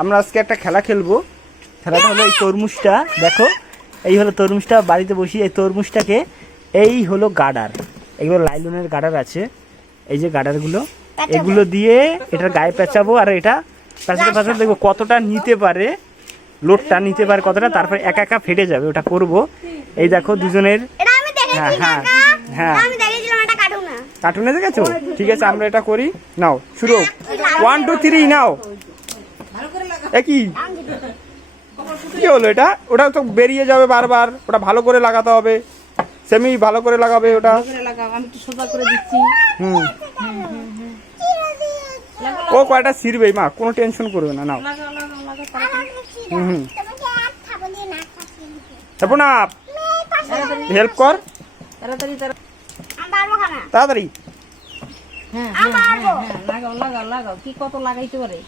আমরা আজকে একটা খেলা খেলবো। খেলাটা হলো এই তরমুজটা, দেখো এই হলো তরমুজটা, বাড়িতে বসি এই তরমুজটাকে, এই হলো গার্ডার, এগুলো লাইলনের গার্ডার আছে, এই যে গার্ডারগুলো, এগুলো দিয়ে এটার গায়ে পেঁচাবো, আর এটা পেঁচাতে পেঁচাতে দেখবো কতটা নিতে পারে, লোডটা নিতে পারে কতটা, তারপরে একা একা ফেটে যাবে, ওটা করব। এই দেখো দুজনের, হ্যাঁ হ্যাঁ হ্যাঁ কার্টুনে দেখেছো, ঠিক আছে আমরা এটা করি। নাও শুরু, 1 2 3 নাও। একই কি হলো এটা, ওটা তো বেরিয়ে যাবে বারবার, ওটা ভালো করে লাগাতে হবে, সেমি ভালো করে লাগাবে ওটা। ও কয়টা ছিড়বে মা, কোনো টেনশন করবে না, নাও। তারপর না হেল্প কর তাড়াতাড়ি। লাগাও কি কত লাগাইতে পারে,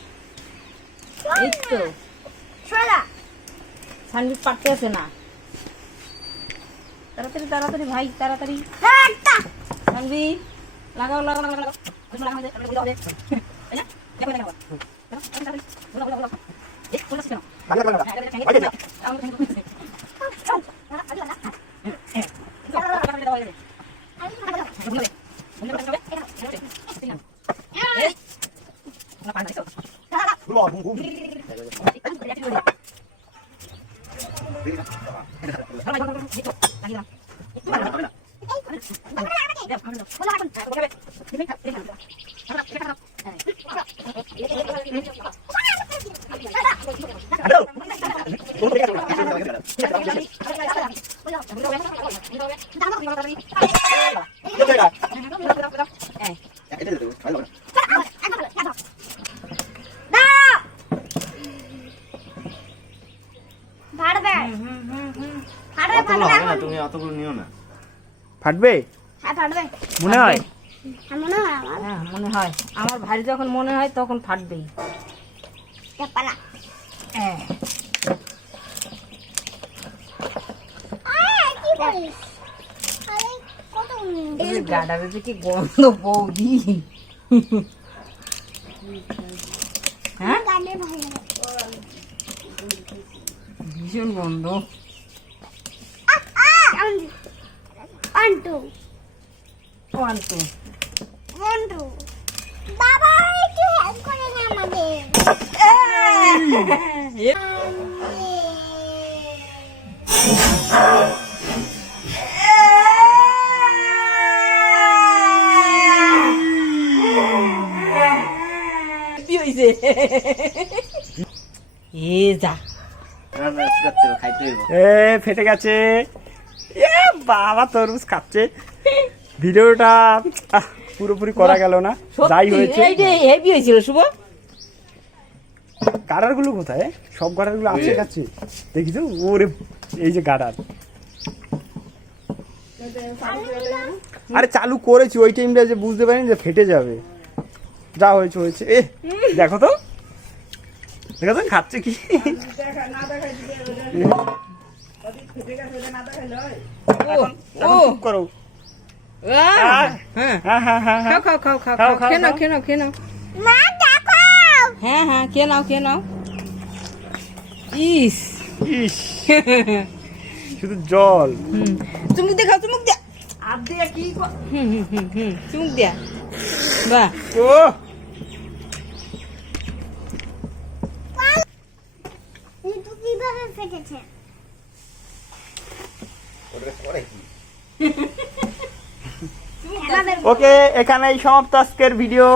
এই তো সানবিট পারতে আছে না, তাড়াতাড়ি তাড়াতাড়ি ভাই তাড়াতাড়ি সানবি, লাগাও লাগাও লাগাও ফাটবে মনে হয়, মনে হয় আমার ভাই যখন মনে হয় তখন ফাটবেই। গাডারে যে কি গন্ধ বৌদি, হ্যাঁ ভীষণ গন্ধ। বাবা একটু হেল্প করে না আমাদের। ফেটে গেছে, বাবা তরমুজ খাচ্ছে। ভিডিওটা পুরোপুরি করা গেল না, যাই হয়েছে। হেভি হয়েছিল শুভ। গাডার গুলো কোথায়, সব গাডার গুলো আছে কাছে, দেখি তো। ওরে এই যে গাডার, আরে চালু করেছি ওই টাইমটা, যে বুঝতে পারিনি যে ফেটে যাবে। যা হয়েছে হয়েছে। দেখো তো দেখো তো খাচ্ছে কি, চুপ করো। হ্যাঁ খেয়ে নাও। ইস ইস শুধু জল। চুমুক দেখাও, চুমুক দিয়া, আর দিয়া কি চুমুক দিয়া, বাহ। ও কিভাবে ফেটেছে? ওকে, এখানেই সমাপ্ত আজকের ভিডিও।